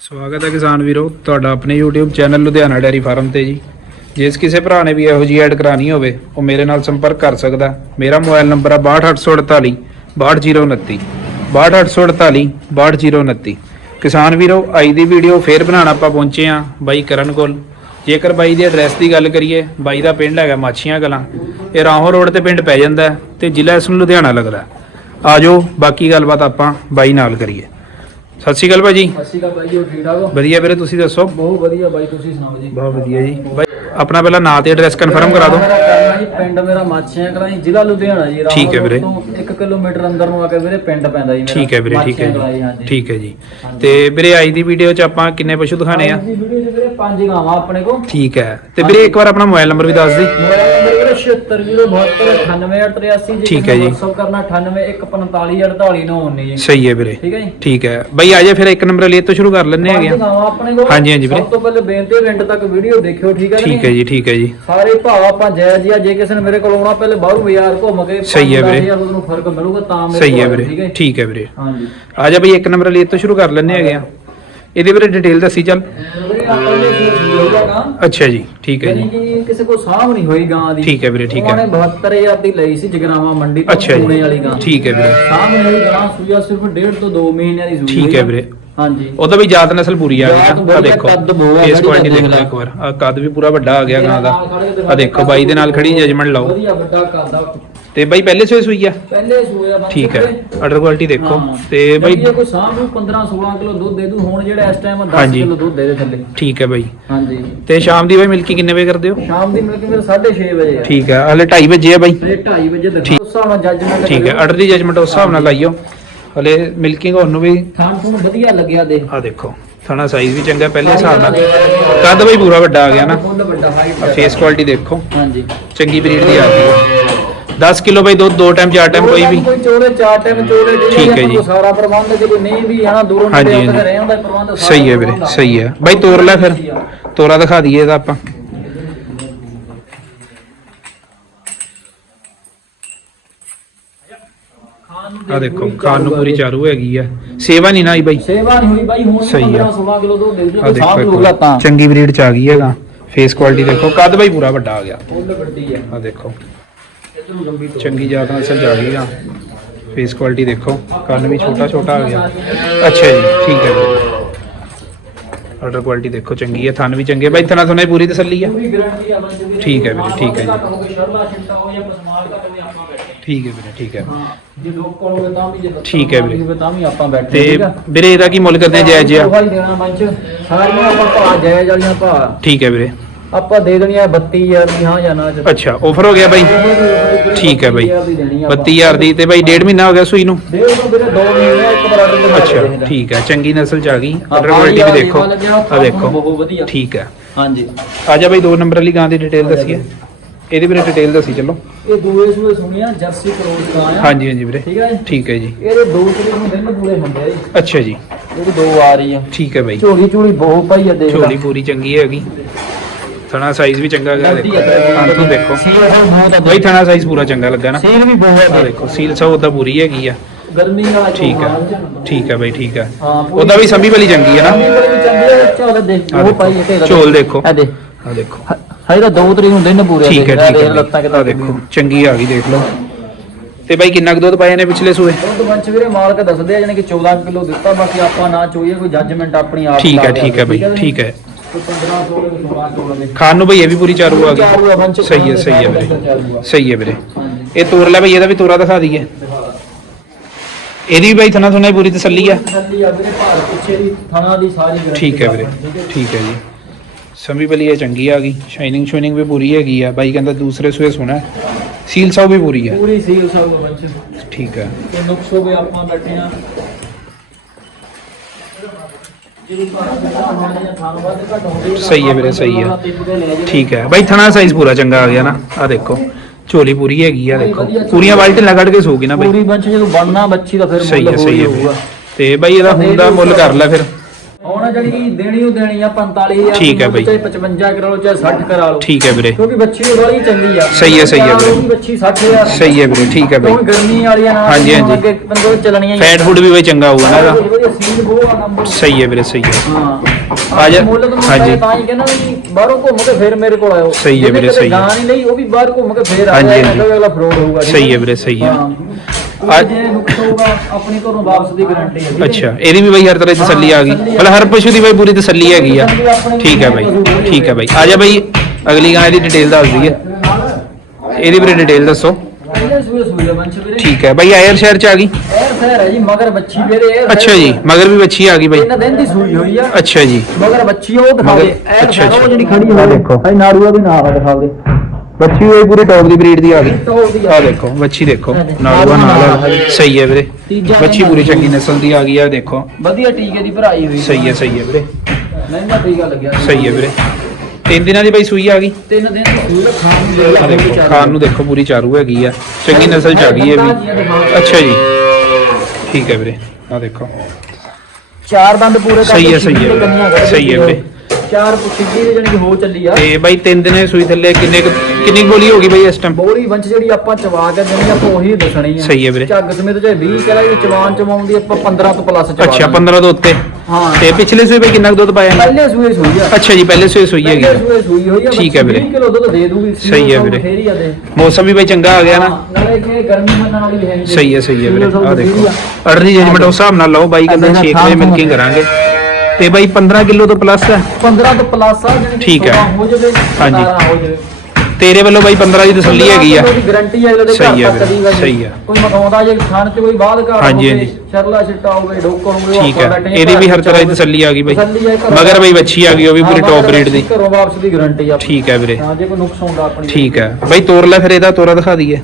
ਸਵਾਗਤ ਹੈ ਕਿਸਾਨ ਵੀਰੋ, ਤੁਹਾਡਾ ਆਪਣੇ YouTube channel Ludhiana dairy farm ਤੇ ਜੀ। ਜਿਸ ਕਿਸੇ ਭਰਾ ਨੇ ਵੀ ਇਹੋ ਜਿਹੀ ਐਡ ਕਰਾਣੀ ਹੋਵੇ, ਉਹ ਮੇਰੇ ਨਾਲ ਸੰਪਰਕ ਕਰ ਸਕਦਾ। ਮੇਰਾ ਮੋਬਾਈਲ ਨੰਬਰ ਹੈ 62848 62029 62848 62029 ਕਿਸਾਨ ਵੀਰੋ, ਅੱਜ ਦੀ ਵੀਡੀਓ ਫੇਰ ਬਣਾਉਣ ਆਪਾਂ ਪਹੁੰਚੇ ਆ ਬਾਈ ਕਰਨ ਕੋਲ। ਜੇਕਰ ਬਾਈ ਦੀ ਐਡਰੈਸ ਦੀ ਗੱਲ ਕਰੀਏ, ਬਾਈ ਦਾ ਪਿੰਡ ਹੈਗਾ ਮਾਛੀਆਂ ਕਲਾਂ। ਇਹ ਰਾਹੋਂ ਰੋਡ ਤੇ ਪਿੰਡ ਪੈ ਜਾਂਦਾ ਹੈ ਤੇ ਜ਼ਿਲ੍ਹਾ ਇਸ ਨੂੰ ਲੁਧਿਆਣਾ ਲੱਗਦਾ ਹੈ। ਆਜੋ ਬਾਕੀ ਗੱਲਬਾਤ ਆਪਾਂ ਬਾਈ ਨਾਲ ਕਰੀਏ। ਸਤਿ ਸ਼੍ਰੀ ਅਕਾਲ ਭਾਜੀ। ਸਤਿ ਸ਼੍ਰੀ ਅਕਾਲ ਬਾਈ ਜੀ ਹੋਰ ਠੀਕ ਠਾਕ ਹੋ? ਵਧੀਆ ਵੀਰੇ ਤੁਸੀਂ ਦੱਸੋ? ਬਹੁਤ ਵਧੀਆ ਬਾਈ ਤੁਸੀਂ ਸੁਣਾਓ ਜੀ? ਬਹੁਤ ਵਧੀਆ ਜੀ। ਬਾਈ ਆਪਣਾ ਪਹਿਲਾਂ ਨਾਂ ਤੇ ਐਡਰੈਸ ਕਨਫਰਮ ਕਰਾ ਦਿਓ। ਮੇਰਾ ਕਰਨਾ ਜੀ ਪਿੰਡ ਮੇਰਾ ਮਾਛੀਆਂ ਕਲਾਂ ਜੀ ਜ਼ਿਲ੍ਹਾ ਲੁਧਿਆਣਾ ਜੀ ਰਾਮਪੁਰ ਠੀਕ ਹੈ ਵੀਰੇ। ਤੋਂ 1 ਕਿਲੋਮੀਟਰ ਅੰਦਰ ਨੂੰ ਆ ਕੇ ਵੀਰੇ ਪਿੰਡ ਪੈਂਦਾ ਜੀ ਮੇਰਾ। ਠੀਕ ਹੈ ਵੀਰੇ ਠੀਕ ਹੈ ਮਾਛੀਆਂ ਕਲਾਂ ਜੀ ਹਾਂਜੀ। ਠੀਕ ਹੈ ਜੀ। ਤੇ ਵੀਰੇ ਅੱਜ ਦੀ ਵੀਡੀਓ 'ਚ ਆਪਾਂ ਕਿੰਨੇ ਪਸ਼ੂ ਦਿਖਾਣੇ ਆ? ਅੱਜ ਦੀ ਵੀਡੀਓ 'ਚ ਵੀਰੇ ਪੰਜ ਗਾਵਾਂ ਆਪਣੇ ਕੋਲ। ਠੀਕ ਹੈ। ਤੇ ਵੀਰੇ ਇੱਕ ਵਾਰ ਆਪਣਾ ਮੋਬਾਈਲ ਨੰਬਰ ਵੀ ਦੱਸ ਦੇ। 7607289883 ਜੀ ਠੀਕ ਹੈ ਜੀ। WhatsApp ਕਰਨਾ 9815488919 ਜੀ ਸਹੀ ਹੈ ਵੀਰੇ। ਠੀਕ ਹੈ ਜੀ? ਠੀਕ ਹੈ। ਬਾਈ ਆਜੇ ਫਿਰ ਇੱਕ ਨੰਬਰ ਲਈ ਤੋਂ ਸ਼ੁਰੂ ਕਰ ਲੈਣੇ ਹੈਗੇ ਆ। ਹਾਂਜੀ, ਹਾਂਜੀ ਵੀਰੇ। ਸਭ ਤੋਂ ਪਹਿਲੇ ਬੇਨਤੀ ਐਂਡ ਤੱਕ ਵੀਡੀਓ ਦੇਖਿਓ ਠੀਕ ਹੈ ਕਿ ਠੀਕ ਹੈ? ਜੀ ਠੀਕ ਹੈ ਜੀ। ਸਾਰੇ ਭਾਅ ਆਪਾਂ ਹੀ ਆ ਜੇ ਕਿਸੇ ਨੇ ਮੇਰੇ ਕੋਲ ਆਉਣਾ ਪਹਿਲੇ ਬਾਹਰੋਂ ਬਾਜ਼ਾਰ ਘੁੰਮ ਕੇ ਸਹੀ ਹੈ ਵੀਰੇ। 5,000 ਨੂੰ ਫ਼ਰਕ ਮਿਲੂਗਾ ਤਾਂ ਮੇਰੇ ਸਹੀ ਹੈ ਵੀਰੇ। ਠੀਕ ਹੈ ਵੀਰੇ। ਹਾਂਜੀ। ਆਜਾ ਬਈ ਇੱਕ ਨੰਬਰ ਲਈ ਤੋਂ ਸ਼ੁਰੂ ਕਰ ਲੈਣੇ ਹੈਗੇ ਆ। ਇਹਦੇ ਵੀਰੇ ਡਿਟੇਲ ਦੱਸੀ ਚੱਲ ਵੀਰੇ ਆਪਾਂ ਨੇ ਕੀ ਹੋਊਗਾ ਗਾਂ ਅੱਛਾ ਜੀ ਠੀਕ ਹੈ ਯਾਨੀ ਜੀ ਕਿ ਕਿਸੇ ਕੋਲ ਸਾਂਭ ਨਹੀਂ ਹੋਈ ਗਾਂ ਦੀ। ਠੀਕ ਹੈ ਵੀਰੇ, ਠੀਕ ਹੈ। ਉਹਨੇ 72000 ਦੀ ਲਈ ਸੀ ਜਗਰਾਵਾ ਮੰਡੀ ਤੋਂ ਅੱਛਾ ਪੁਣੇ ਵਾਲੀ ਜੀ ਗਾਂ। ਠੀਕ ਹੈ ਵੀਰੇ। ਸਾਂਭ ਨਹੀਂ ਹੋਈ ਗਾਂ ਸੂਆ ਸਿਰਫ 1.5 ਤੋਂ 2 ਮਹੀਨਿਆਂ ਦੀ ਸੂਈ ਠੀਕ ਹੋਈ ਹੈ ਆ। ਵੀਰੇ। ਹਾਂਜੀ। ਉਹਦਾ ਵੀ ਜਾਤ ਨਸਲ ਪੂਰੀ ਆ ਗਈ ਜਾਤ ਆ ਦੇਖੋ ਕੱਦ ਬਹੁਤ ਆ, ਫੇਸ ਬੜੀ ਕੁਆਲਿਟੀ ਦੇਖ ਲਓ। ਇੱਕ ਵਾਰ। ਆ ਕੱਦ ਵੀ ਪੂਰਾ ਵੱਡਾ ਆ ਗਿਆ ਗਾਂ ਦਾ। ਕੇ ਆ ਦੇਖੋ ਬਾਈ ਦੇ ਨਾਲ ਖੜੀ ਜਜਮੈਂਟ ਲਾਓ। ਵਧੀਆ ਵੱਡਾ ਕਰਦਾ ਤੇ ਬਾਈ ਪਹਿਲੇ ਸੋਏ ਸੂਈ ਆ? ਪਹਿਲੇ ਸੂਆ ਬੰਦ ਠੀਕ ਹੈ। ਆਰਡਰ ਕੁਆਲਿਟੀ ਦੇਖੋ। ਹਾਂ। ਤੇ ਬਾਈ ਜੇ ਕੋਈ ਸਾਂਭ ਨੂੰ 15 16 ਕਿਲੋ ਦੁੱਧ ਦੇ ਦੂ। ਹੁਣ ਜਿਹੜਾ ਇਸ ਟਾਈਮ 10 ਹਾਂਜੀ। ਕਿਲੋ ਦੁੱਧ ਦੇ ਦੇ ਥੱਲੇ। ਠੀਕ ਹੈ ਬਾਈ। ਹਾਂਜੀ। ਤੇ ਸ਼ਾਮ ਦੀ ਬਾਈ ਮਿਲਕੀ ਕਿੰਨੇ ਵਜੇ ਕਰਦੇ ਹੋ? ਸ਼ਾਮ ਦੀ ਮਿਲਕ ਮੇਰੇ 6:30 ਵਜੇ ਆ। ਠੀਕ ਹੈ ਹਲੇ 2:30 ਵਜੇ ਆ ਬਾਈ। ਤੇ 2:30 ਵਜੇ ਤੱਕ। ਉਸ ਹਿਸਾਬ ਨਾਲ ਜੱਜਮੈਂਟ ਠੀਕ ਹੈ ਆਰਡਰ ਦੀ ਜਜਮੈਂਟ ਉਸ ਹਿਸਾਬ ਨਾਲ ਲਾਈਓ। ਹਲੇ ਮਿਲਕਿੰਗ ਉਹਨੂੰ ਵੀ ਖਾਣ ਤੋਂ ਵਧੀਆ ਲੱਗਿਆ ਦੇ ਆ ਦੇਖੋ ਥਣਾ ਸਾਈਜ਼ ਵੀ ਚੰਗਾ ਪਹਿਲੇ ਹਿਸਾਬ ਨਾਲ। ਕੱਦ ਬਾਈ ਪੂਰਾ ਵੱਡਾ ਆ ਗਿਆ ਨਾ। ਫੁੱਲ ਵੱਡਾ ਹਾਈਟ ਆ ਫੇਸ ਕੁਆਲਿਟੀ ਦੇਖੋ। ਹਾਂਜੀ। ਚੰਗੀ ਬਰੀਡ ਦੀ ਆ ਗਈ 10 ਕਿਲੋ ਬਾਈ ਦੁੱਧ ਦੋ ਟਾਈਮ ਚਾਰ ਟਾਈਮ ਕੋਈ ਵੀ ਕੋਈ ਚੋਲੇ ਚਾਰ ਟਾਈਮ ਚੋਲੇ ਡੇਲੀ ਠੀਕ ਹੈ ਆਪਾਂ ਜੀ। ਕੋਲ ਸਾਰਾ ਪ੍ਰਬੰਧ ਜੇ ਕੋਈ ਨਹੀਂ ਵੀ ਹਨਾ ਦੂਰੋਂ ਹਾਂਜੀ, ਨੇੜੇ ਹਾਂਜੀ। ਘਰੇ ਹੁੰਦਾ ਪ੍ਰਬੰਧ ਸਾਰਾ ਸਹੀ ਹੈ ਵੀਰੇ ਹੁੰਦਾ। ਸਹੀ ਹੈ ਬਾਈ ਤੋਰ ਲੈ ਫਿਰ ਤੋਰਾ ਦਿਖਾ ਦਈਏ ਇਹਦਾ ਆਪਾਂ ਖਾਣ ਨੂੰ ਆ ਦੇਖ ਦੇਖੋ ਪੂਰੀ ਖਾਣ ਨੂੰ ਚਾਲੂ ਪੂਰੀ ਆ। ਚਾਰੂ ਹੈਗੀ ਆ ਸੇਵਾ ਨਹੀਂ ਨਾ ਆਈ ਬਾਈ ਸੇਵਾ ਨਹੀਂ ਹੋਈ ਬਾਈ ਹੁਣ ਸਹੀ ਆ। 15 16 ਕਿਲੋ ਦੁੱਧ ਦੇ ਦੂ ਆ ਦੇਖੋ ਸਾਫ਼ ਇੱਕ ਲੋਗਲਾ ਤਾਂ ਵਾਰ। ਚੰਗੀ ਬਰੀਡ ਚ ਆ ਗਈ ਹੈਗਾ ਫੇਸ ਕੁਆਲਿਟੀ ਦੇਖੋ ਕੱਦ ਬਾਈ ਪੂਰਾ ਵੱਡਾ ਆ ਗਿਆ ਫੁੱਲ ਵੱਡੀ ਆ ਆ ਦੇਖੋ ਇਧਰੋਂ ਲੰਬੀ ਤੋਂ ਚੰਗੀ ਜਾਤ ਨਾਲ ਆ ਗਈ ਆ। ਫੇਸ ਕੁਆਲਿਟੀ ਦੇਖੋ ਕੰਨ ਵੀ ਛੋਟਾ ਛੋਟਾ ਆ ਗਿਆ। ਅੱਛਾ ਜੀ ਠੀਕ ਹੈ ਜੀ। ਆਰਡਰ ਕੁਆਲਿਟੀ ਦੇਖੋ ਚੰਗੀ ਹੈ ਥਣ ਵੀ ਚੰਗੇ ਬਾਈ ਥਣਾ ਥੁਣਾ ਪੂਰੀ ਤਸੱਲੀ ਆ। ਆ ਠੀਕ ਹੈ ਵੀਰੇ, ਠੀਕ ਹੈ ਜੀ। ਠੀਕ ਹੈ ਵੀਰੇ ਠੀਕ ਹੈ। ਜੇ ਲੋਕ ਕੋਲ ਤਾਂ ਵੀ ਜੇ ਠੀਕ ਹੈ ਵੀਰੇ। ਤਾਂ ਵੀ ਆਪਾਂ ਬੈਠੇ ਤੇ ਆ? ਵੀਰੇ ਇਹਦਾ ਕੀ ਮੁੱਲ ਕਰਦੇ ਆ ਜਾਇਜ਼ ਮੰਚ ਸਾਰੀਆਂ ਆਪਾਂ ਭਾ ਜਾਇਜ਼ ਵਾਲੀਆਂ ਭਾ। ਠੀਕ ਹੈ ਵੀਰੇ। ਆਪਾਂ ਦੇ ਦੇਣੀਆਂ 32000 ਦੀ ਹਾਂ ਜਾਂ ਨਾ ਚ ਅੱਛਾ ਆਫਰ ਹੋ ਗਿਆ ਬਾਈ? ਠੀਕ ਹੈ ਬਾਈ। 32000 ਦੀ ਤੇ ਬਾਈ ਡੇਢ ਮਹੀਨਾ ਹੋ ਗਿਆ ਸੂਈ ਨੂੰ? ਦੇ ਦੋ ਵੀਰੇ 2 ਮਹੀਨੇ ਇੱਕ ਵਾਰ ਆਰਡਰ ਅੱਛਾ ਠੀਕ ਹੈ ਚੰਗੀ ਨਸਲ ਚ ਆ ਗਈ। ਆਰਡਰ ਕੁਆਲਿਟੀ ਵੀ ਦੇਖੋ ਆ ਦੇਖੋ। ਬਹੁਤ ਵਧੀਆ। ਠੀਕ ਹੈ। ਹਾਂਜੀ। ਆ ਜਾ ਬਾਈ ਦੋ ਨੰਬਰ ਵਾਲੀ ਗਾਂ ਦੀ ਡਿਟੇਲ ਦੱਸੀਏ। ਇਹਦੀ ਵੀਰੇ ਡਿਟੇਲ ਦੱਸੀ ਚੱਲੋ। ਇਹ ਦੂਏ ਸੂਏ ਸੁਣਿਆ ਜਰਸੀ ਕਰੋਸ ਦਾ ਆ। ਹਾਂਜੀ ਹਾਂਜੀ ਵੀਰੇ। ਠੀਕ ਹੈ ਜੀ? ਠੀਕ ਹੈ ਜੀ। ਇਹਦੇ ਦੋ ਤਰੀਕ ਨੂੰ ਦਿਨ ਪੂਰੇ ਹੁੰਦੇ ਆ ਜੀ। ਅੱਛਾ ਜੀ। ਇਹਦੀ ਦੋ ਆ ਰਹੀ ਆ। ਠੀਕ ਹੈ ਬਾਈ। ਝੋਲੀ ਝੋਲੀ ਬਹੁਤ ਪਾਈ ਆ ਦੇਖ ਝੋਲੀ ਪੂਰੀ ਚੰਗੀ ਹੈਗੀ। ਥਣਾ ਸਾਈਜ਼ ਵੀ ਚੰਗਾ ਹੈਗਾ ਦੇਖੋ। ਹਾਂ। ਤੂੰ ਦੇਖੋ। ਸੀਲ ਬਹੁਤ ਆ ਬਾਈ ਥਣਾ ਸਾਈਜ਼ ਪੂਰਾ ਚੰਗਾ ਲੱਗਾ ਨਾ। ਸੀਲ ਵੀ ਬਹੁਤ ਆ ਆ ਦੇਖੋ ਸੀਲ ਸੌ ਉਹਦਾ ਪੂਰੀ ਹੈਗੀ ਆ। ਗਰਮੀ ਵਾਲਾ ਠੀਕ ਹੈ ਠੀਕ ਹੈ ਬਾਈ ਠੀਕ ਹੈ ਹਾਂ ਉਹਦਾ ਵੀ ਸੰਭੀ ਵਾਲੀ ਚੰਗੀ ਹੈ ਨਾ। ਨਾ ਦੇ ਆਹ ਉਹ ਦੇਖੋ। ਆ ਦੇ। ਆ ਦੇਖੋ। ਹਾਈ ਤਾਂ ਦੋ ਤਰੀਕ ਨੂੰ ਦਿਨ ਪੂਰੇ ਆ ਠੀਕ ਹੈ ਠੀਕ ਹੈ ਲੱਤਾਂ ਆ ਦੇਖੋ ਚੰਗੀ ਆ ਗਈ ਦੇਖ ਲਓ। ਤੇ ਬਾਈ ਕਿੰਨਾ ਕੁ ਦੁੱਧ ਪਾਇਆ ਨੇ ਪਿਛਲੇ ਸੂਏ? ਦੁੱਧ ਬੰਚ ਵੀਰੇ ਮਾਲਕ ਦੱਸਦੇ ਆ ਜਾਨੀ ਕਿ 14 ਕਿਲੋ ਦਿੱਤਾ ਬਾਕੀ ਆਪਾਂ ਨਾ ਚੋਈਏ ਕੋਈ ਜੱਜਮੈਂਟ ਆਪਣੀ ਆਪ ਠੀਕ ਹੈ ਠੀਕ ਹੈ ਬਾਈ? ਠੀਕ ਹੈ ਕੋਈ 15 16 16 16 ਦੇ ਖਾਣ ਨੂੰ ਇਹ ਵੀ ਪੂਰੀ ਚਾਰੂ ਆ ਆ ਗਈ। ਸਹੀ ਹੈ ਸਹੀ ਹੈ ਵੀਰੇ। ਆ। ਸਹੀ ਹੈ ਵੀਰੇ। ਇਹ ਤੋਰ ਲੈ ਬਈ ਇਹਦਾ ਵੀ ਤੋਰਾ ਦਿਖਾ ਦਈਏ। ਇਹਦੀ ਵੀ ਬਾਈ ਥਣਾ ਥੁਣਾ ਪੂਰੀ ਤਸੱਲੀ ਆ। ਥੱਲੀ ਆ ਵੀਰੇ ਭਾਰ ਪਿੱਛੇ ਦੀ ਥਣਾ ਦੀ ਸਾਰੀ guarantee ਠੀਕ ਹੈ ਵੀਰੇ ਠੀਕ ਹੈ। ਜੀ। ਸਮੀ ਬਲੀ ਇਹ ਚੰਗੀ ਆ ਗਈ। ਸ਼ਾਈਨਿੰਗ ਸ਼ਾਈਨਿੰਗ ਵੀ ਪੂਰੀ ਹੈਗੀ ਆ। ਬਾਈ ਕਹਿੰਦਾ ਦੂਸਰੇ ਸੂਏ ਸੁਣਾ ਸੀਲ ਸਾਉ ਵੀ ਪੂਰੀ ਹੈ ਪੂਰੀ ਸੀਲ ਸਭ ਬੰਚ। ਠੀਕ ਹੈ ਤੇ ਨੁਕਸ ਗਏ ਆਪਾਂ ਬੈਠੇ ਆ ਜਿਹੜੀ ਭਾਰ ਦਾ ਮਾੜਾ ਜਿਹਾ ਥਾਂ ਵੱਧ ਘੱਟ ਹੁੰਦੀ ਆ, ਸਹੀ ਹੈ ਵੀਰੇ, ਸਹੀ ਹੈ। ਠੀਕ ਹੈ। ਬਾਈ ਥਣਾ ਸਾਈਜ਼ ਪੂਰਾ ਚੰਗਾ ਆ ਗਿਆ ਨਾ। ਆ ਦੇਖੋ ਝੋਲੀ ਪੂਰੀ ਹੈਗੀ ਆ ਦੇਖੋ। ਪੂਰੀਆਂ ਬਾਲਟੀਆਂ ਲਗੜ ਕੇ ਸੋਗੀ ਨਾ ਬਾਈ। ਪੂਰੀ ਬੰਚ ਜਦੋਂ ਬਣਨਾ ਬੱਚੀ ਦਾ ਫਿਰ ਸਹੀ ਮੁੱਲ ਹੈ ਸਹੀ ਹੈ। ਤੇ ਬਾਈ ਇਹਦਾ ਹੁੰਦਾ ਮੁੱਲ ਕਰ ਲੈ ਫਿਰ। ਹੁਣ ਜਿਹੜੀ ਦੇਣੀ ਉਹ ਦੇਣੀ ਆ 45000 ਠੀਕ ਹੈ ਬਈ। ਚਾਹੇ 55 ਕਰਾ ਲਓ ਚਾਹੇ 60 ਕਰਾ ਲਓ ਠੀਕ ਹੈ ਵੀਰੇ ਕਿਉਂਕਿ ਬੱਚੀ ਉਹ ਵਾਲੀ ਚੰਗੀ ਆ ਸਹੀ ਹੈ, ਸਹੀ ਹੈ ਵੀਰੇ। ਉਹ ਵੀ ਬੱਚੀ 60000 ਸਹੀ ਹੈ ਵੀਰੇ ਠੀਕ ਹੈ ਹੁਣ ਬਾਈ ਗਰਮੀ ਵਾਲੀਆਂ ਨਾਲ ਹਾਂਜੀ, ਹਾਂਜੀ। ਅੱਗੇ ਬੰਦੇ ਚੱਲਣੀਆਂ ਹੀ ਆ। ਫੈਟ ਫੂਡ ਵੀ ਬਾਈ ਚੰਗਾ ਹੋਊਗਾ ਨਾ ਇਹਦਾ ਵਧੀਆ ਸੀਲ ਬਹੁਤ ਆ ਨੰਬਰ ਸਹੀ ਹੈ ਵੀਰੇ ਸਹੀ ਹੈ ਹਾਂ ਆ ਜਾ- ਮੁੱਲ ਤੁਹਾਨੂੰ ਹਾਂਜੀ। ਮੈਂ ਤਾਂ ਹੀ ਕਹਿੰਦਾ ਵੀ ਬਾਹਰੋਂ ਘੁੰਮ ਕੇ ਫੇਰ ਮੇਰੇ ਕੋਲ ਆਇਓ ਸਹੀ ਹੈ ਜਿਹਨੇ ਵੀਰੇ, ਕਦੇ ਸਹੀ ਹੈ। ਗਾਂ ਨਹੀਂ ਲਈ ਉਹ ਵੀ ਬਾਹਰ ਘੁੰਮ ਕੇ ਫੇਰ ਆ ਹਾਂਜੀ, ਜਾਏਗਾ ਹਾਂਜੀ। ਅਗਲਾ ਫਰੋਡ ਹੋਊਗਾ ਠੀਕ ਸਹੀ ਹੈ ਵੀਰੇ, ਸਹੀ ਹੈ। ਹਾਂ ਅੱਜ ਜੇ ਨੁਕਸ ਹੋਊਗਾ ਆਪਣੀ ਘਰੋਂ ਵਾਪਸ ਦੀ ਗਾਰੰਟੀ ਹੈ ਠੀਕ ਹੈ? ਅੱਛਾ ਇਹਦੀ ਵੀ ਬਾਈ ਹਰ ਤਰ੍ਹਾਂ ਦੀ ਤਸੱਲੀ ਆ ਗਈ। ਮਤਲਬ ਹਰ ਪਸ਼ੂ ਦੀ ਬਾਈ ਪੂਰੀ ਤਸੱਲੀ ਹੈਗੀ ਆ। ਠੀਕ ਹੈ ਬਾਈ ਠੀਕ ਹੈ ਬਾਈ। ਆ ਜਾ ਬਾਈ ਅਗਲੀ ਗਾਂ ਦੀ ਡਿਟੇਲ ਦੱਸ ਦਈਏ। ਇਹਦੀ ਵੀਰੇ ਡਿਟੇਲ ਦੱਸੋ। ਪਹਿਲੇ ਸੂਏ ਸੂਏ ਬੰਚ ਵੀਰੇ। ਠੀਕ ਹੈ ਬਾਈ ਆਇਰ ਸ਼ਹਿਰ ਚ ਆ ਗਈ। ਇਹ ਸਹਿਰ ਹੈ ਜੀ ਮਗਰ ਬੱਚੀ ਵੀਰੇ ਇਹ ਅੱਛਾ ਜੀ ਮਗਰ ਵੀ ਬੱਚੀ ਆ ਗਈ ਬਾਈ। ਇਹਨਾਂ ਦਿਨ ਦੀ ਸੂਈ ਹੋਈ ਆ। ਅੱਛਾ ਜੀ। ਮਗਰ ਬੱਚੀ ਉਹ ਦਿਖਾ ਮਗਰ- ਦੇ ਇਹ ਅੱਛਾ, ਦਿਖਾ ਦਿਓ ਅੱਛਾ। ਜਿਹੜੀ ਖੜੀ ਹੋਈ ਦੇਖੋ। ਇਹ ਨਾੜੂਆ ਵੀ ਨਾਲ ਆ ਦਿਖਾ ਦੇ। ਬੱਚੀ ਹੋਈ ਪੂਰੀ ਟੌਪ ਦੀ ਬਰੀਡ ਦੀ ਆ ਗਈ। ਆ। ਆ ਦੇਖੋ ਬੱਚੀ ਦੇਖੋ। ਨਾਲ ਆ। ਸਹੀ ਹੈ ਵੀਰੇ। ਤੀਜਾ ਬੱਚੀ ਪੂਰੀ ਚੰਗੀ ਨਸਲ ਦੀ ਆ ਗਈ ਆ ਦੇਖੋ। ਵਧੀਆ ਟੀਕੇ ਦੀ ਭਰਾਈ ਹੋਈ। ਸਹੀ ਹੈ ਸਹੀ ਹੈ ਵੀਰੇ। ਮਹਿੰਗਾ ਟੀਕਾ ਲੱਗਿਆ ਸਹੀ ਹੈ ਵੀਰੇ। ਤਿੰਨ ਦਿਨਾਂ ਦੀ ਬਾਈ ਸੂਈ ਆ ਗਈ। ਤਿੰਨ ਦਿਨ ਸੂਈ ਖਾਣ ਨੂੰ ਦੇ ਆ ਦੇਖੋ ਖਾਣ ਨੂੰ ਦੇਖੋ ਪੂਰੀ ਚਾਰੂ ਹੈਗੀ ਆ। ਚੰਗੀ ਨਸਲ ਚ ਆ ਗਈ ਇਹ ਵੀ। ਅੱਛਾ ਜੀ। ਠੀਕ ਹੈ ਵੀਰੇ। ਆ ਦੇਖੋ। ਚਾਰ ਦੰਦ ਪੂਰੇ ਸਹੀ ਹੈ, ਸਹੀ ਹੈ ਵੀਰੇ। ਸਹੀ ਹੈ। ਵੀਰੇ। ਚਾਰ ਪੁੱਛੀ ਦੀ ਜਿਹੜੀ ਹੋ ਚੱਲੀ ਆ। ਤੇ ਬਾਈ ਤਿੰਨ ਦਿਨੇ ਸੂਈ ਥੱਲੇ ਕਿੰਨੇ ਕੁ- ਕਿੰਨੀ ਗੋਲੀ ਹੋ ਗਈ ਬਾਈ ਇਸ ਟਾਈਮ ਬੋਰੀ ਬੰਚ ਜਿਹੜੀ ਆਪਾਂ ਚਵਾ ਕੇ ਦੇਣੀ ਆਪਾਂ ਉਹੀ ਦੱਸਣੀ ਆ। ਸਹੀ ਹੈ ਵੀਰੇ। ਝੱਗ ਸਮੇਤ ਚਾਹੇ 20 ਕਲਾ ਜੀ ਚਵਾਨ ਚਵਾਉਂਦੀ ਆਪਾਂ 15 ਤੋਂ ਪਲੱਸ ਚਵਾ ਅੱਛਾ 15 ਤੋਂ ਉੱਤੇ। ਹਾਂ। ਤੇ ਪਿਛਲੇ ਸੂਈ ਬਾਈ ਕਿੰਨਾ ਕੁ ਦੁੱਧ ਪਾਇਆ? ਪਹਿਲੇ ਸੂਏ ਸੂਈ ਆ। ਅੱਛਾ ਜੀ ਪਹਿਲੇ ਸੂਈ ਸੂਈ ਹੈਗੀ ਪਹਿਲੇ ਆ। ਸੂਏ ਸੂਈ ਹੋਈ ਆ ਠੀਕ ਹੈ ਵੀਰੇ। 20 ਕਿਲੋ ਦੁੱਧ ਦੇ ਦੂਗੀ ਸਹੀ ਹੈ ਵੀਰੇ। ਫੇਰੀ ਆ ਦੇ। ਮੌਸਮ ਵੀ ਬਾਈ ਚੰਗਾ ਆ ਗਿਆ ਨਾ। ਹਾਂ, ਨਾਲੇ ਕਿ ਗਰਮੀ ਮੰਨਣ ਵਾਲੀ ਹੈ ਨਹੀਂ ਸਹੀ ਹੈ ਸਹੀ ਹੈ ਵੀਰੇ। ਆ ਦੇਖੋ। ਅਰਲੀ ਜਜਮੈਂਟ ਉਸ ਹਿਸਾਬ ਨਾਲ ਲਓ ਬਾਈ ਕਹਿੰਦਾ ਅੱਗੇ ਨਾ 6 ਵਜੇ ਮਿਲ ਕੇ ਕਰਾਂਗੇ। ਤੇ ਬਾਈ 15 ਕਿਲੋ ਤੋਂ ਪਲੱਸ ਹੈ 15 ਤੋਂ ਪਲੱਸ ਆ ਜਿਹੜੀ ਠੀਕ ਹੈ। 16 ਹੋ ਜਾਵੇ ਹਾਂਜੀ। 17 ਹੋ ਜਾਵੇ ਤੇਰੇ ਵੱਲੋਂ ਬਾਈ 15 ਦੀ ਤਸੱਲੀ ਹੈਗੀ ਆ ਗਾਰੰਟੀ ਹੈ ਇਹਦੇ ਸਹੀ ਹੈ ਘਰ ਤੱਕ ਵੀਰੇ, ਕਦੀ ਵੀ ਸਹੀ ਹੈ। ਕੋਈ ਮਖਾਉਂਦਾ ਜੇ ਖਾਣ ਚ ਕੋਈ ਬਾਅਦ ਘਰ ਹਾਂਜੀ, ਹੋਵੇ, ਹਾਂਜੀ। ਸ਼ਰਲਾ ਛਿੱਟਾ ਹੋਵੇ ਡੋਕਰ ਹੋਵੇ ਠੀਕ ਹੈ ਇਹਦੀ ਵੀ ਹਰ ਤਰ੍ਹਾਂ ਦੀ। ਤਸੱਲੀ ਆ ਗਈ ਬਾਈ। ਮਗਰ ਬਾਈ ਬੱਚੀ ਆ ਗਈ ਉਹ ਵੀ ਪੂਰੀ ਟੌਪ ਬਰੀਡ ਦੀ ਘਰੋਂ ਵਾਪਸ ਦੀ ਗਾਰੰਟੀ ਆ ਠੀਕ ਹੈ ਵੀਰੇ ਹਾਂ ਜੇ ਕੋਈ ਨੁਕਸ ਹੁੰਦਾ ਆਪਣੀ ਠੀਕ ਹੈ ਬਾਈ ਤੋਰ ਲੈ ਫਿਰ ਇਹਦਾ ਤੋਰਾ ਦਿਖਾ ਦਈਏ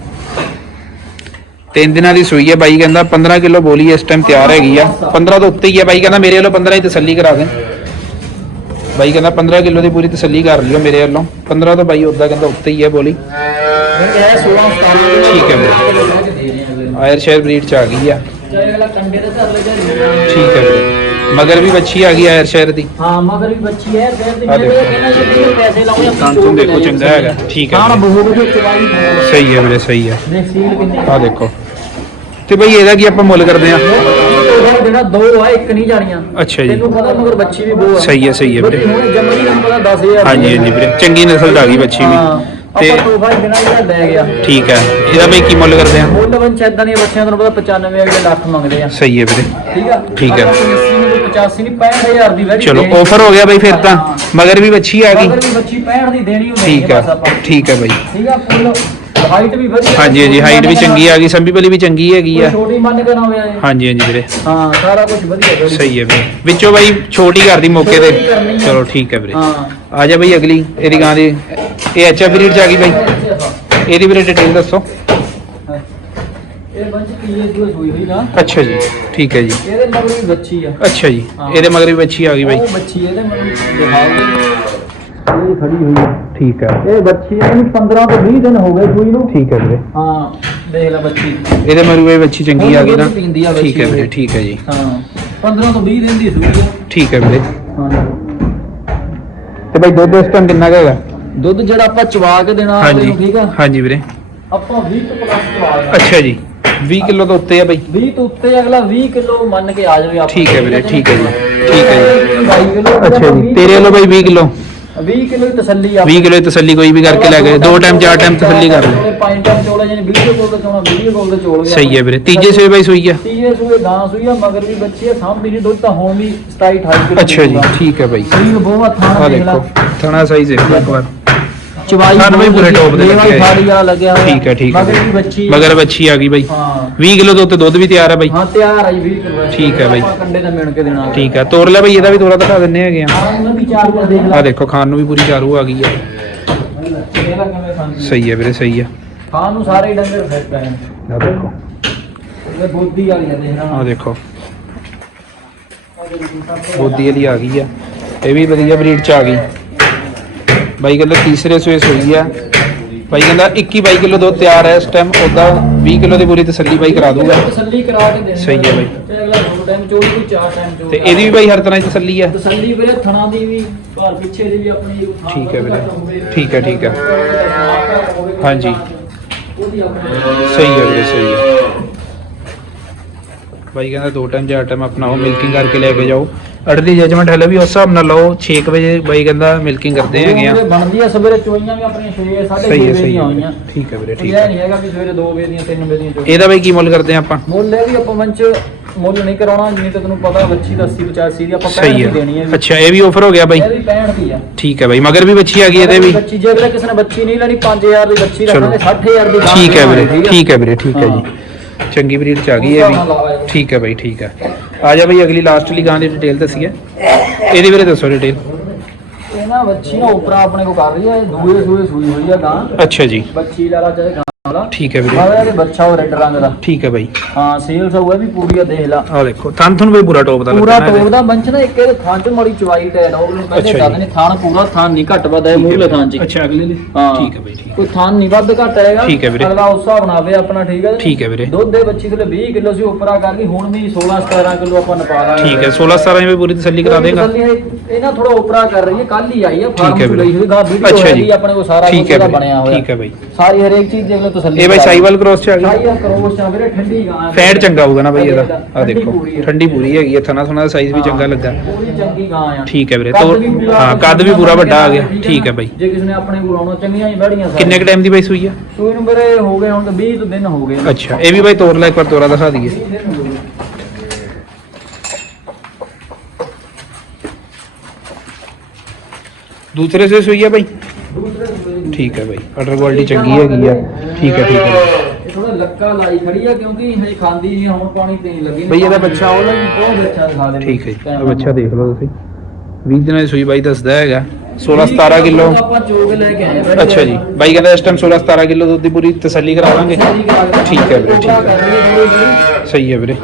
ਤਿੰਨ ਦਿਨਾਂ ਦੀ ਸੂਈ ਹੈ ਬਾਈ ਕਹਿੰਦਾ 15 ਕਿਲੋ ਬੋਲੀ ਇਸ ਟਾਈਮ ਤਿਆਰ ਹੈਗੀ ਆ। 15 ਤੋਂ ਉੱਤੇ ਹੀ ਹੈ ਬਾਈ ਕਹਿੰਦਾ ਮੇਰੇ ਵੱਲੋਂ 15 ਹੀ ਤਸੱਲੀ ਕਰਾ ਦੇ। ਬਾਈ ਕਹਿੰਦਾ 15 ਕਿਲੋ ਦੀ ਪੂਰੀ ਤਸੱਲੀ ਕਰ ਲਿਓ ਮੇਰੇ ਵੱਲੋਂ। 15 ਤੋਂ ਬਾਈ ਉਦਾਂ ਕਹਿੰਦਾ ਉੱਤੇ ਹੀ ਹੈ ਬੋਲੀ। ਇਹ 16 17 ਠੀਕ ਹੈ ਵੀਰੇ। ਆਇਰ ਸ਼ੇਰ ਬਰੀਡ ਚ ਆ ਗਈ ਆ। ਤੇ ਠੀਕ ਹੈ ਵੀਰੇ ਮਗਰ ਵੀ ਬੱਚੀ ਆ ਗਈ ਆਇਰ ਸ਼ੇਰ ਦੀ। ਹਾਂ ਮਗਰ ਵੀ ਬੱਚੀ ਹੈ। ਫਿਰ ਤੇ ਮੇਰੇ। ਕਹਿੰਦਾ ਜੇ ਪੈਸੇ ਲਾਉਂਗੇ ਤਾਂ ਤੁਹਾਨੂੰ ਦੇਖੋ ਚੰਗਾ ਹੈਗਾ। ਠੀਕ ਹੈ ਹਾਂ। ਬਹੁਤ ਸਹੀ ਹੈ ਵੀਰੇ ਸਹੀ ਹੈ। ਆ ਦੇਖੋ। ਤੇ ਬਈ ਇਹਦਾ ਕੀ ਆਪਾਂ ਮੁੱਲ ਕਰਦੇ ਆ ਉਹ ਜਿਹੜਾ ਦੋ ਆ ਇੱਕ ਨਹੀਂ ਜਾਣੀਆਂ। ਅੱਛਾ ਜੀ। ਤੈਨੂੰ ਪਤਾ ਮਗਰ ਬੱਚੀ ਵੀ ਬਹੁਤ ਆ। ਸਹੀ ਹੈ, ਸਹੀ ਹੈ ਵੀਰੇ। ਹੁਣ ਜੰਮਣੀ ਨੂੰ ਪਤਾ 10000 ਹਾਂਜੀ ਹਾਂਜੀ ਵੀਰੇ। ਚੰਗੀ ਨਸਲ ਦਾ ਗਈ ਬੱਚੀ ਵੀ। ਤੇ ਆਪਾਂ ਹੀ ਦੇਣਾ ਜਿਹੜਾ ਲੈ ਗਿਆ। ਠੀਕ ਹੈ। ਇਹਦਾ ਬਈ ਕੀ ਮੁੱਲ ਕਰਦੇ ਆ ਮੁੱਲ ਬੰਚ ਏਦਾਂ ਦੀਆਂ ਬੱਚਿਆਂ ਤੁਹਾਨੂੰ ਪਤਾ 95 ਅਗਲੇ ਲੱਖ ਮੰਗਦੇ ਆ। ਸਹੀ ਹੈ ਵੀਰੇ। ਠੀਕ ਆ? ਠੀਕ ਹੈ। ਆਪਾਂ ਨੂੰ 80 ਨੂੰ 85 ਨਹੀਂ 65000 ਦੀ ਵੈਰੀ ਚਲੋ ਆਫਰ ਹੋ ਗਿਆ ਬਈ ਫਿਰ ਤਾਂ। ਮਗਰ ਵੀ ਬੱਚੀ ਆ ਗਈ। ਅਗਰ ਵੀ ਬੱਚੀ 65 ਦੀ ਦੇਣੀ ਹੁੰਦੀ ਠੀਕ ਬਸ ਹੈ। ਆਪਾਂ। ਠੀਕ ਹੈ ਬਈ। ਠੀਕ ਆ ਫੁੱਲ। ਹਾਈਟ ਵੀ ਵਧੀਆ ਹਾਂਜੀ ਹਾਂਜੀ ਹਾਈਟ ਵੀ ਚੰਗੀ ਆ ਗਈ ਸੰਭੀ ਵਾਲੀ ਵੀ ਚੰਗੀ ਹੈਗੀ ਆ। ਛੋਟੀ ਮੰਨ ਕੇ ਨਾ ਹੋਵੇ ਇਹ। ਹਾਂਜੀ ਹਾਂਜੀ ਵੀਰੇ। ਹਾਂ ਸਾਰਾ ਕੁਝ ਵਧੀਆ। ਸਹੀ ਹੈ ਵੀਰੇ। ਵਿੱਚੋਂ ਬਾਈ ਛੋਟੀ ਕਰਦੀ ਮੌਕੇ ਤੇ। ਚਲੋ ਠੀਕ ਹੈ ਵੀਰੇ। ਹਾਂ। ਆ ਜਾ ਬਈ ਅਗਲੀ ਇਹਦੀ ਗਾਂ ਦੀ। ਇਹ ਐਚਐਫ ਬਰੀਡ ਚ ਆ ਗਈ ਬਾਈ। ਇਹਦੀ ਵੀਰੇ ਡਿਟੇਲ ਦੱਸੋ। ਇਹ ਬੰਚ ਪੀਏ ਸੂਏ ਸੂਈ ਹੋਈ ਨਾ। ਅੱਛਾ ਜੀ ਠੀਕ ਹੈ ਜੀ। ਇਹਦੇ ਮਗਰ ਵੀ ਬੱਚੀ ਆ। ਅੱਛਾ ਜੀ। ਇਹਦੇ ਮਗਰ ਵੀ ਬੱਚੀ ਆ ਗਈ ਬਾਈ। ਉਹ ਬੱਚੀ ਇਹਦੇ ਮਗਰ ਦਿਖਾਓਗੇ ਇਹ ਖੜੀ ਹੋਈ ਆ। ਠੀਕ ਹੈ ਇਹ ਬੱਚੀ ਇਹਨੂੰ 15 ਤੋਂ 20 ਦਿਨ ਹੋ ਗਏ ਸੂਈ ਨੂੰ। ਠੀਕ ਹੈ ਵੀਰੇ। ਹਾਂ ਦੇਖ ਲੈ ਬੱਚੀ। ਇਹਦੇ ਮਗਰ ਵੀ ਬੱਚੀ ਚੰਗੀ ਆ ਗਈ ਨਾ। ਠੀਕ ਹੈ ਵੀਰੇ ਇਹ। ਠੀਕ ਹੈ ਜੀ। ਹਾਂ 15 ਤੋਂ 20 ਦਿਨ ਦੀ ਸੂਈ ਆ। ਠੀਕ ਹੈ ਵੀਰੇ। ਹਾਂ। ਤੇ ਬਾਈ ਦੁੱਧ ਇਸ ਟਾਈਮ ਕਿੰਨਾ ਕੁ ਹੈਗਾ? ਦੁੱਧ ਜਿਹੜਾ ਆਪਾਂ ਚਵਾ ਕੇ ਦੇਣਾ ਹਾਂਜੀ। ਠੀਕ ਆ। ਹਾਂਜੀ ਵੀਰੇ। ਆਪਾਂ 20 ਤੋਂ ਪਲੱਸ ਚਵਾ ਦੇਣਾ। ਅੱਛਾ ਜੀ। 20 ਕਿਲੋ ਤੋਂ ਉੱਤੇ ਆ ਬਾਈ। 20 ਤੋਂ ਉੱਤੇ ਅਗਲਾ 20 ਕਿਲੋ ਮੰਨ ਕੇ ਆ ਜਾਵੇ ਆਪਾਂ। ਠੀਕ ਹੈ ਵੀਰੇ, ਠੀਕ ਹੈ ਜੀ, ਠੀਕ ਹੈ ਜੀ। 22 ਕਿਲੋ ਅੱਛਾ ਜੀ। ਤੇਰੇ ਵੱਲੋਂ ਬਾਈ 20 ਕਿਲੋ। 20 ਕਿਲੋ ਦੀ ਤਸੱਲੀ ਆ। 20 ਕਿਲੋ ਦੀ ਤਸੱਲੀ ਕੋਈ ਵੀ ਕਰਕੇ ਲੈ ਗਏ ਦੋ ਟਾਈਮ ਚਾਰ ਟਾਈਮ ਤਸੱਲੀ ਕਰ ਲੈ ਪੰਜ ਟਾਈਮ ਚੋਲਾ ਜਿਹਨੇ ਵੀਡੀਓ ਕੋਲ ਤੇ ਚੋਣਾ ਵੀਡੀਓ ਕੋਲ ਤੇ ਚੋਲ ਗਿਆ। ਸਹੀ ਹੈ ਵੀਰੇ। ਤੀਜੇ ਸੂਏ ਬਾਈ ਸੂਈ ਆ। ਤੀਜੇ ਸੂਏ ਗਾਂ ਸੂਈ ਆ ਮਗਰ ਵੀ ਬੱਚੀ ਆ ਸਾਹਮਣੇ ਦੀ ਦੁੱਧ ਤਾਂ ਹੁਣ ਵੀ 27 28 ਕਿਲੋ ਅੱਛਾ ਜੀ ਠੀਕ ਹੈ ਬਾਈ। ਸਹੀ ਬਹੁਤ ਦੇਖ ਲਾ। ਥਣਾ ਸਾਈਜ਼ ਇੱਕ ਵਾਰ। ਚਵਾਈ ਥਣ ਵੀ ਪੂਰੇ top ਦੇ ਲੱਗੇ ਹੋਏ। ਫਾੜੀ ਵਾਲਾ ਲੱਗਿਆ ਹੋਇਆ। ਠੀਕ ਹੈ ਠੀਕ ਹੈ। ਮਗਰ ਵੀ ਬੱਚੀ ਮਗਰ ਬੱਚੀ ਆ ਗਈ ਬਾਈ। ਹਾਂ। 20 ਕਿਲੋ ਤੋਂ ਉੱਤੇ ਦੁੱਧ ਵੀ ਤਿਆਰ ਹੈ ਬਾਈ। ਹਾਂ ਤਿਆਰ ਆ ਜੀ 20 ਕਿਲੋ ਠੀਕ ਹੈ ਬਾਈ। ਕੰਡੇ ਤੇ ਮਿਣ ਕੇ ਦੇਣਾ। ਠੀਕ ਹੈ। ਤੋਰ ਲੈ ਬਾਈ ਇਹਦਾ ਵੀ ਤੋਰਾ ਦਿਖਾ ਦਿੰਨੇ ਹੈਗੇ ਆ। ਹਾਂ ਉਹਨਾਂ ਦੀ ਚਾਰ ਵਾਰ ਦੇਖ ਲਾ। ਆ ਦੇਖੋ ਖਾਣ ਨੂੰ ਵੀ ਪੂਰੀ ਚਾਰੂ ਆ ਗਈ ਆ। ਇਹਦਾ ਕਿਵੇਂ ਖਾਂਦੀ ਆ? ਸਹੀ ਹੈ ਵੀਰੇ ਸਹੀ ਆ। ਖਾਣ ਨੂੰ ਸਾਰੇ ਹੀ ਡੰਗਰ ਫਿੱਟ ਹੈ ਆ ਦੇਖੋ। ਇਹ ਬੋਦੀ ਵਾਲੀ ਆ ਦੇਖ ਆ ਦੇਖੋ। ਬੋਦੀ ਵਾਲੀ ਆ ਗਈ ਆ। ਇਹ ਵੀ ਵਧੀਆ ਬਰੀਡ ਚ ਆ ਗਈ। ਬਾਈ ਕਹਿੰਦਾ ਤੀਸਰੇ ਸੂਏ ਸੋਈ ਆ ਬਾਈ ਕਹਿੰਦਾ 21 22 ਕਿਲੋ ਦੁੱਧ ਤਿਆਰ ਹੈ ਇਸ ਟਾਈਮ ਉਹਦਾ 20 ਕਿਲੋ ਦੀ ਪੂਰੀ ਤਸੱਲੀ ਬਾਈ ਕਰਾ ਦੂਗਾ ਤਸੱਲੀ ਕਰਾ ਕੇ ਦੇਣੀ ਸਹੀ ਹੈ ਬਾਈ। ਤੇ ਅਗਲਾ ਟਾਈਮ ਚੋਈ ਕੋਈ ਚਾਰ ਟਾਈਮ ਚੋਈ ਤੇ ਇਹਦੀ ਵੀ ਬਾਈ ਹਰ ਤਰ੍ਹਾਂ ਦੀ ਤਸੱਲੀ ਆ ਤਸੱਲੀ ਵੀਰੇ ਥਣਾ ਦੀ ਵੀ ਘਰ ਪਿੱਛੇ ਦੀ ਵੀ ਆਪਣੀ ਠੀਕ ਹੈ ਵੀਰੇ। ਠੀਕ ਹੈ, ਠੀਕ ਹੈ। ਹਾਂਜੀ। ਸਹੀ ਹੈ ਵੀਰੇ ਸਹੀ ਹੈ ਬਾਈ ਕਹਿੰਦਾ ਦੋ ਟਾਈਮ ਚਾਰ ਟਾਈਮ ਆਪਣਾ ਉਹ ਮਿਲਕਿੰਗ ਕਰਕੇ ਲੈ ਕੇ ਜਾਓ ਅਰਲੀ ਜਜਮੈਂਟ ਹਲੇ ਵੀ ਉਸ ਹਿਸਾਬ ਨਾਲ ਲਓ 6 ਵਜੇ ਬਾਈ ਕਹਿੰਦਾ ਮਿਲਕਿੰਗ ਕਰਦੇ ਹੈਗੇ ਆ। ਬਣਦੀ ਆ ਸਵੇਰੇ ਚੋਈਆਂ ਵੀ ਆਪਣੀਆਂ 6 6:30 ਸਹੀ ਹੈ ਵਜੇ ਦੀਆਂ ਹੈ। ਹੋਈਆਂ। ਠੀਕ ਹੈ ਵੀਰੇ ਠੀਕ ਇਹ ਹੈ। ਨਹੀਂ ਹੈਗਾ ਕਿ ਸਵੇਰੇ 2 ਵਜੇ ਦੀਆਂ 3 ਵਜੇ ਦੀਆਂ ਇਹਦਾ ਬਾਈ ਕੀ ਮੁੱਲ ਕਰਦੇ ਆ ਆਪਾਂ? ਮੁੱਲ ਇਹ ਵੀ ਆਪਾਂ ਮੰਚ ਮੁੱਲ ਨਹੀਂ ਕਰਾਉਣਾ ਜਿੰਨੀ ਤਾਂ ਤੈਨੂੰ ਪਤਾ ਬੱਚੀ ਦਾ 80 85 ਦੀ ਆਪਾਂ 65 ਸਹੀ ਦੀ ਦੇਣੀ ਹੈ ਅੱਛਾ ਇਹ ਵੀ ਆਫਰ ਹੋ ਗਿਆ ਬਾਈ? ਇਹ ਵੀ 65 ਦੀ ਆ। ਠੀਕ ਹੈ ਬਾਈ ਮਗਰ ਵੀ ਬੱਚੀ ਆ ਗਈ ਇਹਦੇ ਵੀ। ਬੱਚੀ ਜੇ ਵੀਰੇ ਕਿਸੇ ਨੇ ਬੱਚੀ ਨਹੀਂ ਲੈਣੀ 5000 ਦੀ ਬੱਚੀ। ਰੱਖਾਂਗੇ 60000 ਦੀ ਠੀਕ ਹੈ ਵੀਰੇ ਠੀਕ ਹੈ। ਵੀਰੇ ਠੀਕ ਹਾਂ। ਜੀ। ਚੰਗੀ ਬਰੀਡ ਚ ਆ ਗਈ ਇਹ ਵੀ। ਠੀਕ ਹੈ ਬਾਈ ਠੀਕ ਹੈ। ਆ ਜਾ ਬਾਈ ਅਗਲੀ ਲਾਸਟ ਵਾਲੀ ਗਾਂ ਦੀ ਡਿਟੇਲ ਦੱਸੀਏ ਇਹਦੀ ਵੀਰੇ ਦੱਸੋ ਡਿਟੇਲ ਇਹ ਨਾ ਬੱਚੀ ਨਾ ਉਪਰਾ ਆਪਣੇ ਕੋ ਕਰ ਰਹੀ ਹੈ ਦੂਏ ਸੂਏ ਸੂਈ ਹੋਈ ਆ ਗਾਂ। ਅੱਛਾ ਜੀ। ਬੱਚੀ ਲਾਲਾ ਚਾਹੇ ਵਾਲਾ ਠੀਕ ਹੈ ਵੀਰੇ। ਮਾਵੇ ਇਹਦੇ ਬੱਚਾ ਉਹ ਰੈੱਡ ਰੰਗ ਦਾ। ਠੀਕ ਹੈ ਬਾਈ। ਹਾਂ ਸੇਲਸ ਹੋਊਗਾ ਵੀ ਪੂਰੀ ਆ ਦੇਖ ਲਾ। ਆ ਦੇਖੋ ਥਣ ਤੁਹਾਨੂੰ ਬਈ ਪੂਰਾ ਟੋਪ ਦਾ ਪੂਰਾ ਟੋਪ ਦਾ ਬੰਚ ਨਾ ਇੱਕ ਇਹਦੇ ਥਾਂ ਚ ਮੜੀ ਚਵਾਈ ਟੈਡ ਉਹ ਨੂੰ ਕਹਿੰਦੇ ਜੀ। ਨੇ ਥਾਂ ਪੂਰਾ ਥਾਂ ਨਹੀਂ ਘੱਟ ਵੱਧ ਹੈ ਮੂਹਰੇ ਥਾਂ ਚ ਅੱਛਾ ਅਗਲੇ ਦੀ। ਹਾਂ। ਠੀਕ ਹੈ ਬਾਈ ਠੀਕ ਕੋਈ ਥਾਂ ਨਹੀਂ ਵੱਧ ਘੱਟ ਹੈਗਾ ਠੀਕ ਹੈ ਵੀਰੇ। ਅਗਲਾ ਉਸ ਹਿਸਾਬ ਨਾਲ ਆਵੇ ਆਪਣਾ ਠੀਕ ਹੈ ਠੀਕ ਹੈ ਵੀਰੇ। ਦੁੱਧ ਦੇ ਬੱਚੀ ਥਲੇ 20 ਕਿਲੋ ਸੀ ਉਪਰਾ ਕਰ ਗਈ ਹੁਣ ਵੀ 16 17 ਕਿਲੋ ਆਪਾਂ ਨਪਾ ਦਾਂਗੇ ਠੀਕ ਹੈ 16 17 ਵਿੱਚ ਪੂਰੀ ਤਸੱਲੀ ਕਰਾ ਦੇਗਾ। ਇਹ- ਇਹ ਨਾ ਥੋੜਾ ਉਪਰਾ ਕਰ ਰਹੀ ਹੈ ਕੱਲ ਹੀ ਆਈ ਹੈ ਹੈ ਫਾਰਮ। ਲਈ ਹੋਈ ਗਾ ਵੀਡੀਓ ਅੱਛਾ ਜੀ। ਆਪਣੇ ਕੋਲ ਸਾਰਾ ਕੁਝ ਹੈ ਬਣਿਆ ਹੋਇਆ। ਠੀਕ ਹੈ ਬਾਈ। ਸਾਰੀ ਹਰੇਕ ਚੀਜ਼ ਦੇਖ ਲਓ ਤਸੱਲੀ ਇਹ ਬਾਈ ਸਾਈਵਾਲ ਕ੍ਰੋਸ ਚ ਆ ਗਈ ਸਾਈਵਾਲ ਕਰੋਸ ਚਾ ਵੀਰੇ ਠੰਡੀ ਗਾਂ। ਫੈਟ ਚੰਗਾ ਹੋਊਗਾ ਨਾ ਬਾਈ ਇਹਦਾ। ਆ। ਦੇਖੋ। ਠੰਡੀ ਪੂਰੀ ਹੈਗੀ ਹੈ ਥਣਾ ਦਾ ਸਾਈਜ਼ ਵੀ ਚੰਗਾ ਲੱਗਾ। ਪੂਰੀ ਚੰਗੀ ਗਾਂ ਆ। ਠੀਕ ਹੈ ਵੀਰੇ ਤੋ ਹਾਂ ਕੱਦ ਵੀ ਪੂਰਾ ਵੱਡਾ ਆ ਗਿਆ। ਠੀਕ ਹੈ ਬਾਈ। ਜੇ ਕਿਸੇ ਨੇ ਆਪਣੇ ਕੋਲ ਆਉਣਾ ਚੰਗੀਆਂ ਹੀ ਬੜੀਆਂ ਕਿੰਨੇ ਕ ਟਾਈਮ ਦੀ ਬਾਈ ਸੂਈ ਆ? ਸੂਈ ਨੂੰ ਵੀਰੇ ਹੋ ਗਏ ਹੁਣ ਤਾਂ 20 ਤੋਂ ਦਿਨ ਹੋ ਗਏ। ਅੱਛਾ ਇਹ ਵੀ ਬਾਈ ਤੋਰ ਲੈ ਇੱਕ ਵਾਰ ਤੋਰਾ ਦਿਖਾ ਦਈਏ। 20 ਦਿਨ ਹੋ ਗਏ। ਦੂਸਰੇ ਸੇ ਸੂਈ ਆ ਬਾਈ? ਠੀਕ ਹੈ ਬਾਈ। ਅਡਰ ਕੁਆਲਿਟੀ ਚੰਗੀ ਹੈਗੀ ਆ। ਠੀਕ ਹੈ ਠੀਕ ਹੈ। ਇਹ ਥੋੜਾ ਲੱਕਾ ਲਾਈ ਖੜੀ ਆ ਕਿਉਂਕਿ ਹਜੇ ਖਾਂਦੀ ਨਹੀਂ ਹੁਣ ਪਾਣੀ ਨਹੀਂ ਲੱਗੀ ਬਈ ਇਹਦਾ ਬੱਚਾ ਉਹ ਲੱਗੀ ਬਹੁਤ ਅੱਛਾ ਦਿਖਾ ਦੇ ਠੀਕ ਹੈ ਜੀ। ਬੱਚਾ ਦੇਖ ਲਓ ਤੁਸੀਂ। 20 ਦਿਨਾਂ ਦੀ ਸੂਈ ਬਾਈ ਦੱਸਦਾ ਹੈਗਾ। 16 17 ਕਿਲੋ ਆਪਾਂ ਚੋਗ ਲੈ ਕੇ ਆਏ ਆ ਅੱਛਾ ਜੀ। ਬਾਈ ਕਹਿੰਦਾ ਇਸ ਟਾਈਮ 16 17 ਕਿਲੋ ਦੁੱਧ ਦੀ ਪੂਰੀ ਤਸੱਲੀ ਕਰਾਵਾਂਗੇ ਠੀਕ ਹੈ ਵੀਰੇ, ਠੀਕ ਹੈ। ਸਹੀ ਹੈ ਵੀਰੇ।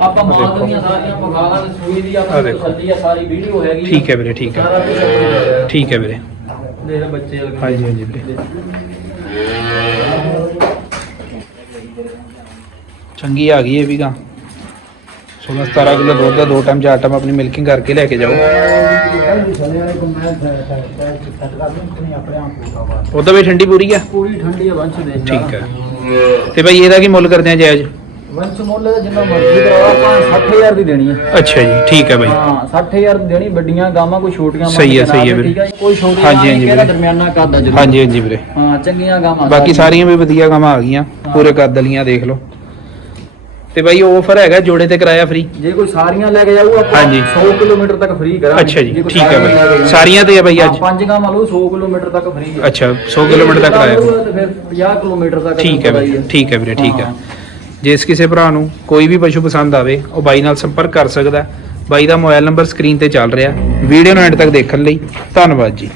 ਆਪਾਂ ਮਾਲ ਦੀਆਂ ਸਾਰੀਆਂ ਪਖਾ ਲਾਂਗੇ। ਸੂਈ ਦੀ ਆਪਾਂ। ਤਸੱਲੀ ਆ ਸਾਰੀ ਵੀਡੀਓ ਹੈਗੀ ਠੀਕ ਹੈ ਵੀਰੇ ਠੀਕ ਹੈ। ਠੀਕ ਹੈ ਵੀਰੇ। ਬੱਚੇ ਹਾਂਜੀ ਹਾਂਜੀ ਵੀਰੇ ਚੰਗੀ ਆ ਗਈ ਇਹ ਵੀ ਗਾ 16 17 ਕਿਲੋ ਦੁੱਧ ਦਾ ਦੋ ਟਾਈਮ ਚਾਰ ਟਾਈਮ ਆਪਣੀ ਮਿਲਕਿੰਗ ਕਰਕੇ ਲੈ ਕੇ ਜਾਓ। ਉਹਦਾ ਵੀ ਠੰਡੀ ਪੂਰੀ ਆ? ਪੂਰੀ ਠੰਡੀ ਆ ਦੇਖ ਲਾ। ਠੀਕ ਹੈ ਤੇ ਬਾਈ ਇਹਦਾ ਕੀ ਮੁੱਲ ਕਰਦੇ ਆ ਜਾਇਜ਼? ਵੰਸ਼ ਮੁੱਲ ਦਾ ਜਿੰਨਾ ਮਰਜ਼ੀ ਕਰਾਓ ਆਪਾਂ 60000 ਦੀ ਦੇਣੀ ਹੈ ਅੱਛਾ ਜੀ ਠੀਕ ਹੈ ਬਾਈ। ਹਾਂ 60000 ਦੀ ਦੇਣੀ ਵੱਡੀਆਂ ਗਾਵਾਂ ਕੋਈ ਛੋਟੀਆਂ ਸਹੀ ਹੈ, ਸਹੀ ਹੈ ਵੀਰੇ। ਹੈ ਕੋਈ ਛੋਟੀ ਹਾਂਜੀ, ਹਾਂਜੀ ਵੀਰੇ। ਦਰਮਿਆਨਾ ਆ ਜ਼ਰੂਰ। ਹਾਂਜੀ ਹਾਂਜੀ ਵੀਰੇ। ਹਾਂ ਚੰਗੀਆਂ ਗਾਵਾਂ ਬਾਕੀ ਸਾਰੀਆਂ ਵੀ ਵਧੀਆ ਗਾਵਾਂ ਆ ਗਈਆਂ ਪੂਰੇ ਕੱਦ ਵਾਲੀਆਂ ਦੇਖ ਲਓ। ਤੇ ਬਾਈ ਆਫਰ ਹੈਗਾ ਜੋੜੇ ਤੇ ਕਿਰਾਇਆ ਫ੍ਰੀ ਜੇ ਕੋਈ ਸਾਰੀਆਂ ਲੈ ਕੇ ਜਾਊ ਆਪਾਂ ਹਾਂਜੀ। 100 ਕਿਲੋਮੀਟਰ ਤੱਕ ਫ੍ਰੀ ਕਰਾਂਗੇ। ਅੱਛਾ ਜੀ ਠੀਕ ਹੈ ਬਾਈ। ਸਾਰੀਆਂ ਤੇ ਆ ਬਾਈ ਹਾਂ, ਅੱਜ? ਪੰਜ ਗਾਵਾਂ ਲਓ 100 ਕਿਲੋਮੀਟਰ ਤੱਕ ਫ੍ਰੀ ਹੈ ਅੱਛਾ 100 ਕਿਲੋਮੀਟਰ ਤੱਕ ਕਿਰਾਇਆ ਤੇ ਫਿਰ 50 ਕਿਲੋਮੀਟਰ ਤੱਕ ਠੀਕ ਹੈ ਹੀ ਠੀਕ ਹੈ ਵੀਰੇ ਠੀਕ ਹੈ। ਜਿਸ ਕਿਸੇ ਭਰਾ ਨੂੰ ਕੋਈ ਵੀ ਪਸ਼ੂ ਪਸੰਦ ਆਵੇ, ਉਹ ਬਾਈ ਨਾਲ ਸੰਪਰਕ ਕਰ ਸਕਦਾ ਬਾਈ ਦਾ ਮੋਬਾਈਲ ਨੰਬਰ ਸਕਰੀਨ ਤੇ ਚੱਲ ਰਿਹਾ ਵੀਡੀਓ ਨੂੰ ਐਂਡ ਤੱਕ ਦੇਖਣ ਲਈ ਧੰਨਵਾਦ ਜੀ।